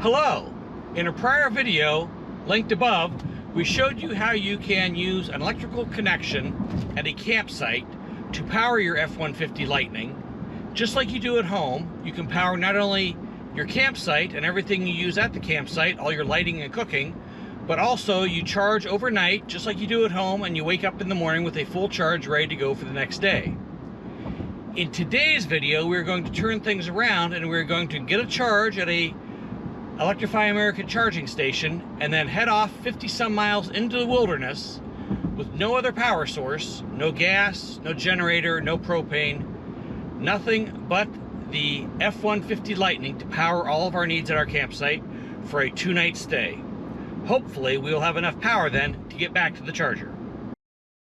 Hello! In a prior video, linked above, we showed you how you can use an electrical connection at a campsite to power your F-150 Lightning. Just like you do at home, you can power not only your campsite and everything you use at the campsite, all your lighting and cooking, but also you charge overnight, just like you do at home, and you wake up in the morning with a full charge ready to go for the next day. In today's video, we're going to turn things around and we're going to get a charge at a Electrify America charging station and then head off 50 some miles into the wilderness with no other power source, no gas, no generator, no propane, nothing but the F-150 Lightning to power all of our needs at our campsite for a 2-night stay. Hopefully we will have enough power then to get back to the charger.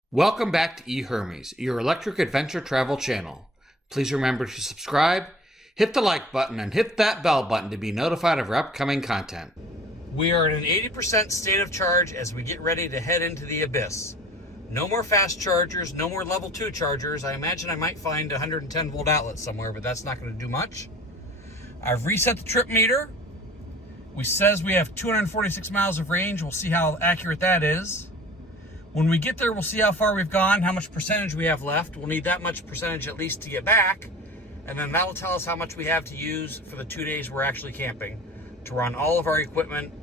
Welcome back to E-Hermes, your electric adventure travel channel. Please remember to subscribe, hit the like button, and hit that bell button to be notified of our upcoming content. We are at an 80% state of charge as we get ready to head into the abyss. No more fast chargers, no more level 2 chargers. I imagine I might find a 110 volt outlet somewhere, but that's not going to do much. I've reset the trip meter. It says we have 246 miles of range. We'll see how accurate that is. When we get there, we'll see how far we've gone, how much percentage we have left. We'll need that much percentage at least to get back. And then that will tell us how much we have to use for the 2 days we're actually camping to run all of our equipment.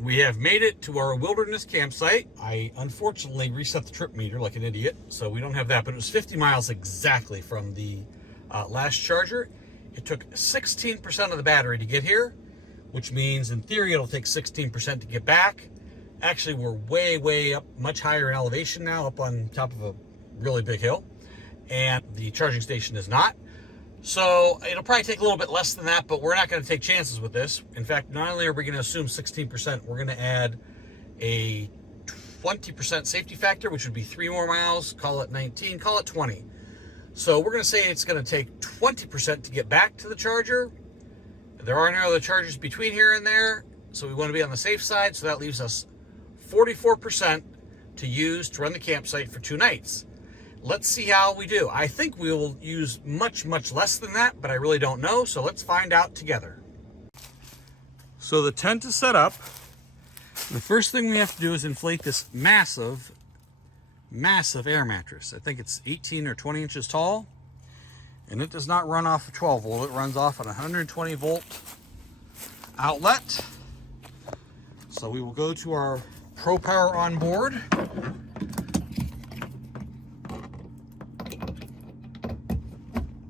We have made it to our wilderness campsite. I unfortunately reset the trip meter like an idiot, so we don't have that, but it was 50 miles exactly from the last charger. It took 16% of the battery to get here, which means in theory it'll take 16% to get back. Actually, we're way up, much higher in elevation now, up on top of a really big hill, and the charging station is not. So it'll probably take a little bit less than that, but we're not going to take chances with this. In fact, not only are we going to assume 16%, we're going to add a 20% safety factor, which would be 3 more miles, call it 19, call it 20. So we're going to say it's going to take 20% to get back to the charger. There are no other chargers between here and there, so we want to be on the safe side, so that leaves us 44% to use to run the campsite for 2 nights. Let's see how we do. I think we will use much less than that, but I really don't know, so let's find out together. So the tent is set up. The first thing we have to do is inflate this massive air mattress. I think it's 18 or 20 inches tall, and it does not run off a 12 volt. It runs off an 120 volt outlet. So we will go to our Pro Power on board.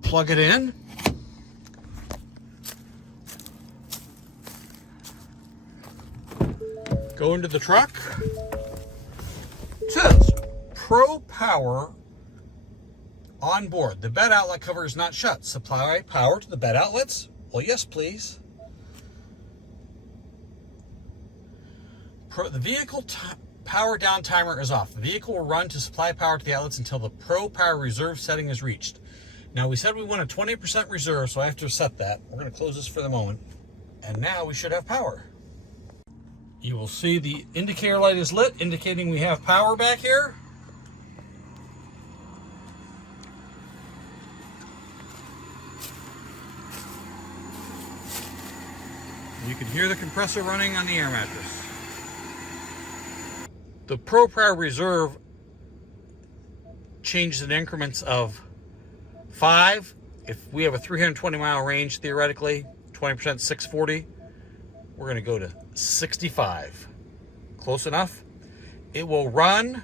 Plug it in. Go into the truck. It says Pro Power on board. The bed outlet cover is not shut. Supply power to the bed outlets? Well, yes, please. The vehicle power down timer is off. The vehicle will run to supply power to the outlets until the Pro Power reserve setting is reached. Now, we said we want a 20% reserve, so I have to set that. We're going to close this for the moment. And now we should have power. You will see the indicator light is lit, indicating we have power back here. You can hear the compressor running on the air mattress. The Pro Power Reserve changes in increments of 5. If we have a 320 mile range, theoretically, 20% 640, we're going to go to 65. Close enough. It will run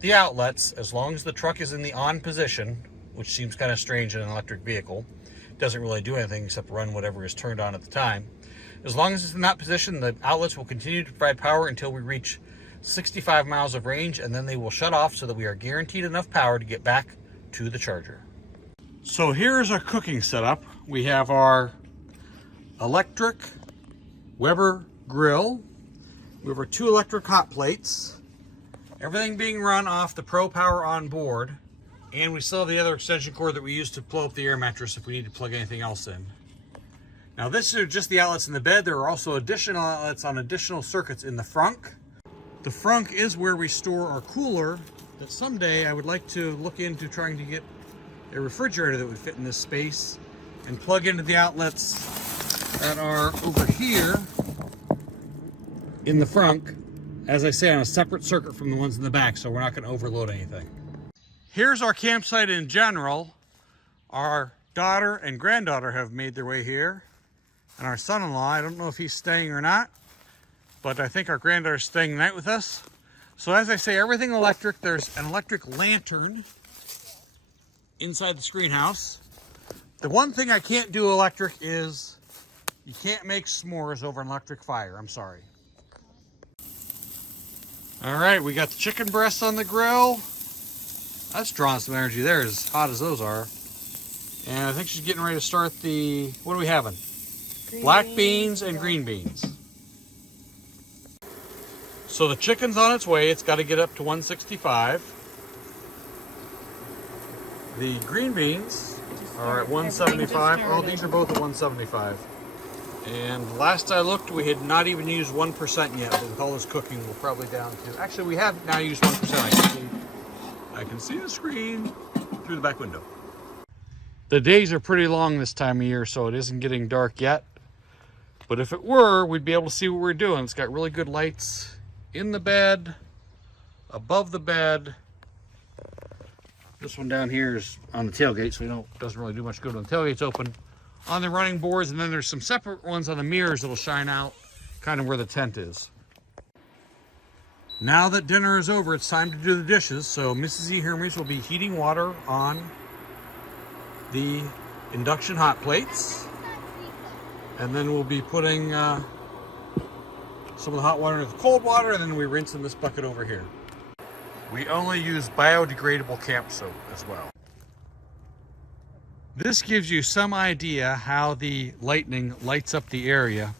the outlets as long as the truck is in the on position, which seems kind of strange in an electric vehicle. It doesn't really do anything except run whatever is turned on at the time. As long as it's in that position, the outlets will continue to provide power until we reach 65 miles of range, and then they will shut off so that we are guaranteed enough power to get back to the charger. So here's our cooking setup. We have our electric Weber grill. We have our 2 electric hot plates. Everything being run off the Pro Power on board. And we still have the other extension cord that we use to blow up the air mattress if we need to plug anything else in. Now, this is just the outlets in the bed. There are also additional outlets on additional circuits in the frunk. The frunk is where we store our cooler that someday I would like to look into trying to get a refrigerator that would fit in this space and plug into the outlets that are over here in the front, as I say, on a separate circuit from the ones in the back, so we're not going to overload anything. Here's our campsite in general. Our daughter and granddaughter have made their way here, and our son-in-law, I don't know if he's staying or not, but I think our granddaughter's staying the night with us. So as I say, everything electric. There's an electric lantern inside the screen house. The one thing I can't do electric is you can't make s'mores over an electric fire. I'm sorry. All right, we got the chicken breasts on the grill. That's drawing some energy there, as hot as those are. And I think she's getting ready to start the, what are we having? Black beans and green beans. So the chicken's on its way. It's got to get up to 165. The green beans are at 175. Oh, these are both at 175. And last I looked, we had not even used 1% yet, but with all this cooking, we're probably down to... Actually, we have now used 1%. I can see the screen through the back window. The days are pretty long this time of year, so it isn't getting dark yet. But if it were, we'd be able to see what we're doing. It's got really good lights in the bed, above the bed. This one down here is on the tailgate, so it doesn't really do much good when the tailgate's open. On the running boards, and then there's some separate ones on the mirrors that'll shine out kind of where the tent is. Now that dinner is over, it's time to do the dishes. So Mrs. E-Hermes will be heating water on the induction hot plates. And then we'll be putting some of the hot water into the cold water, and then we rinse in this bucket over here. We only use biodegradable camp soap as well. This gives you some idea how the lightning lights up the area.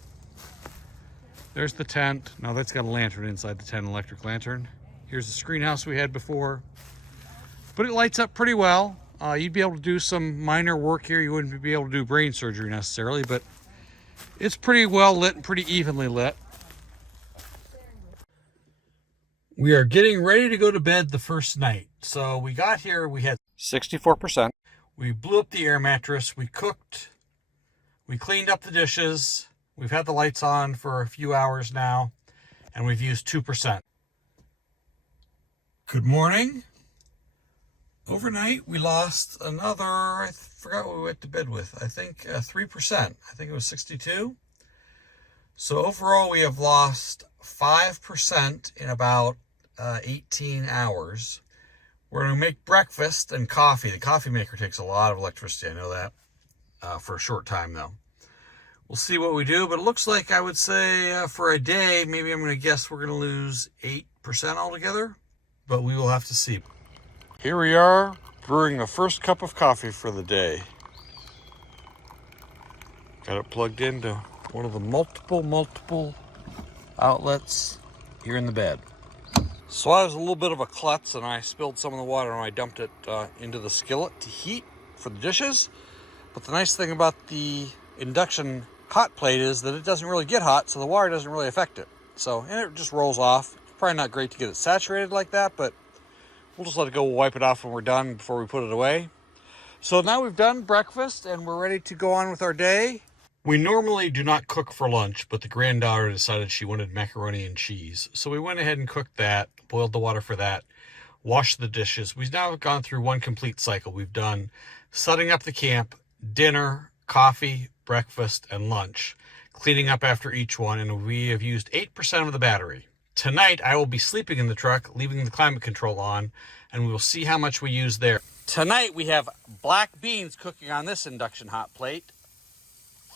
There's the tent. No, that's got a lantern inside the tent, an electric lantern. Here's the screen house we had before. But it lights up pretty well. You'd be able to do some minor work here. You wouldn't be able to do brain surgery necessarily, but it's pretty well lit and pretty evenly lit. We are getting ready to go to bed the first night. So we got here, we had 64%. We blew up the air mattress, we cooked, we cleaned up the dishes, we've had the lights on for a few hours now, and we've used 2%. Good morning. Overnight, we lost another, I forgot what we went to bed with, I think 3%. I think it was 62. So overall, we have lost 5% in about 18 hours. We're going to make breakfast and coffee. The coffee maker takes a lot of electricity, I know that, for a short time though. We'll see what we do, but it looks like I would say for a day, maybe I'm going to guess we're going to lose 8% altogether, but we will have to see. Here we are, brewing the first cup of coffee for the day. Got it plugged into one of the multiple outlets here in the bed. So I was a little bit of a klutz, and I spilled some of the water and I dumped it into the skillet to heat for the dishes. But the nice thing about the induction hot plate is that it doesn't really get hot, so the water doesn't really affect it. And it just rolls off. It's probably not great to get it saturated like that, but we'll just let it go. We'll wipe it off when we're done before we put it away. So now we've done breakfast and we're ready to go on with our day. We normally do not cook for lunch, but the granddaughter decided she wanted macaroni and cheese. So we went ahead and cooked that, boiled the water for that, washed the dishes. We've now gone through one complete cycle. We've done setting up the camp, dinner, coffee, breakfast, and lunch, cleaning up after each one, and we have used 8% of the battery. Tonight, I will be sleeping in the truck, leaving the climate control on, and we will see how much we use there. Tonight, we have black beans cooking on this induction hot plate,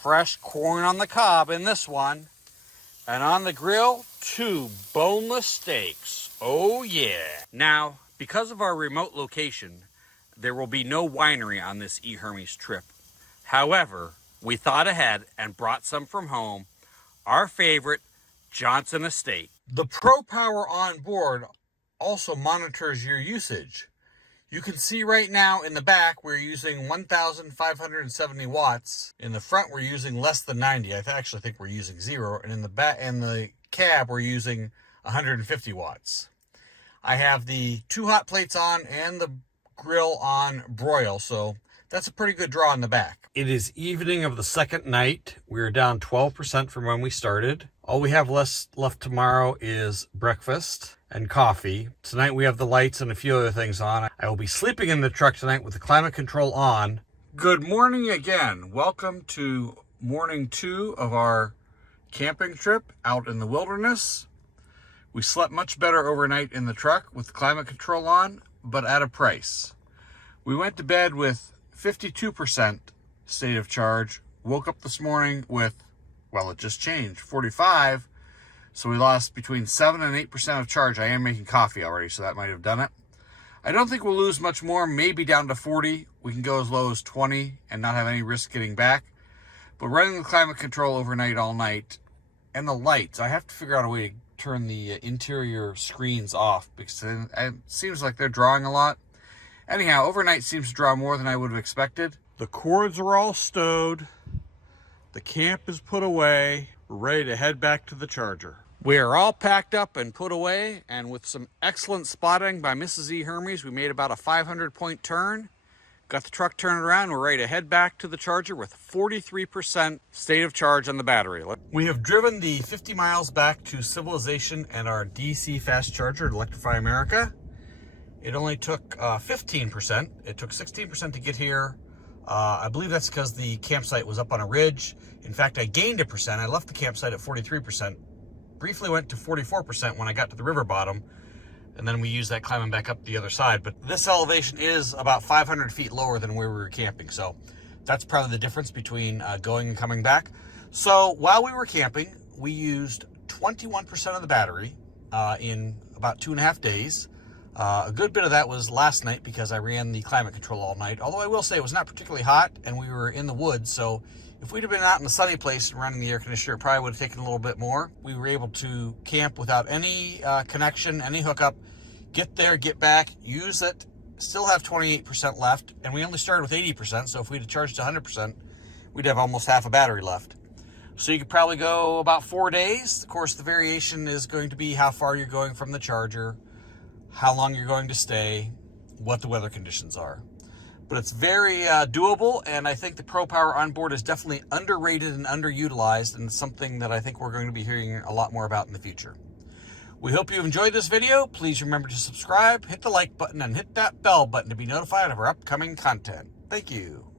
fresh corn on the cob in this one, and on the grill, 2 boneless steaks. Oh yeah. Now, because of our remote location, there will be no winery on this E-Hermes trip. However, we thought ahead and brought some from home, our favorite Johnson Estate. The Pro Power on board also monitors your usage. You can see right now in the back, we're using 1,570 watts. In the front, we're using less than 90. I actually think we're using 0. And in the back, in the cab, we're using 150 watts. I have the 2 hot plates on and the grill on broil. So That's a pretty good draw in the back. It is evening of the second night. We're down 12% from when we started. All we have left tomorrow is breakfast and coffee. Tonight we have the lights and a few other things on. I will be sleeping in the truck tonight with the climate control on. Good morning again. Welcome to morning 2 of our camping trip out in the wilderness. We slept much better overnight in the truck with the climate control on, but at a price. We went to bed with 52% state of charge, woke up this morning with, well, it just changed, 45. So we lost between 7 and 8% of charge. I am making coffee already, so that might have done it. I don't think we'll lose much more, maybe down to 40. We can go as low as 20 and not have any risk getting back. But running the climate control overnight all night, and the lights, I have to figure out a way to turn the interior screens off because it seems like they're drawing a lot. Anyhow, overnight seems to draw more than I would have expected. The cords are all stowed. The camp is put away. We're ready to head back to the charger. We are all packed up and put away, and with some excellent spotting by Mrs. E-Hermes, we made about a 500-point turn. Got the truck turned around. We're ready to head back to the charger with 43% state of charge on the battery. We have driven the 50 miles back to civilization and our DC fast charger at Electrify America. It only took 15%. It took 16% to get here. I believe that's because the campsite was up on a ridge. In fact, I gained 1%. I left the campsite at 43%. Briefly went to 44% when I got to the river bottom. And then we used that climbing back up the other side. But this elevation is about 500 feet lower than where we were camping. So that's probably the difference between going and coming back. So while we were camping, we used 21% of the battery in about 2.5 days. A good bit of that was last night because I ran the climate control all night. Although I will say it was not particularly hot and we were in the woods. So if we'd have been out in a sunny place and running the air conditioner, it probably would have taken a little bit more. We were able to camp without any connection, any hookup, get there, get back, use it, still have 28% left. And we only started with 80%. So if we'd have charged 100%, we'd have almost half a battery left. So you could probably go about 4 days. Of course, the variation is going to be how far you're going from the charger, how long you're going to stay, what the weather conditions are. But it's very doable, and I think the Pro Power onboard is definitely underrated and underutilized, and something that I think we're going to be hearing a lot more about in the future. We hope you've enjoyed this video. Please remember to subscribe, hit the like button, and hit that bell button to be notified of our upcoming content. Thank you.